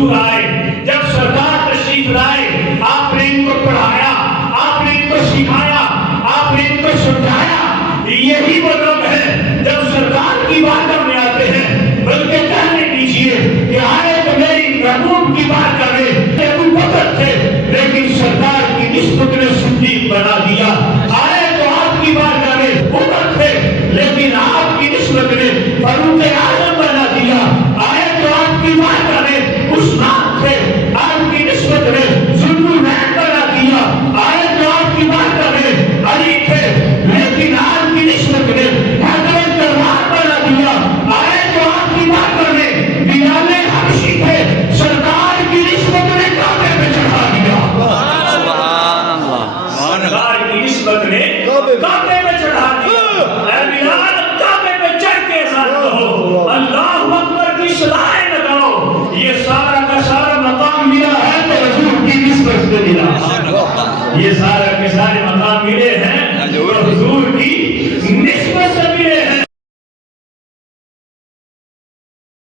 حضور آئے، جب سرکار تشریف لائے، آپ نے ان کو پڑھایا، آپ نے ان کو سکھایا، آپ نے ان کو سمجھایا۔ یہی وہ لوگ ہیں جب سرکار کی باتوں میں آتے ہیں، بلکہ کہنے دیجیے کہ آئے تو میری محبوب کی بات کرے۔ ابو بکر تھے لیکن سرکار کی نسبت نے صدیق بنا دیا۔ آئے تو آپ کی بات کرے، عمر تھے لیکن آپ کی نسبت نے فاروق اعظم بنا دیا۔ آئے تو آپ کی بات کرے، عثمان تھے، آپ کی نسبت نے ذوالنورین بنا دیا۔ آئے تو آپ کی بات کرے، علی تھے لیکن آپ کی نسبت نے حضرت کرار بنا دیا۔ آئے تو آپ کی بات کرے، بلال حبشی تھے، سرکار کی نسبت نے کعبے پہ چڑھا دیا۔ سرکار کی نسبت نے کعبے پہ چڑھا دیا۔ اے بلال، کعبے پہ چڑھ کے ساتھ کہو اللہ اکبر کی صدائیں لگاؤ۔ یہ سارا کا سارا مقام ملا ہے تو رسول کی نسبت سے ملا۔ یہ سارا کے سارے مقام ملے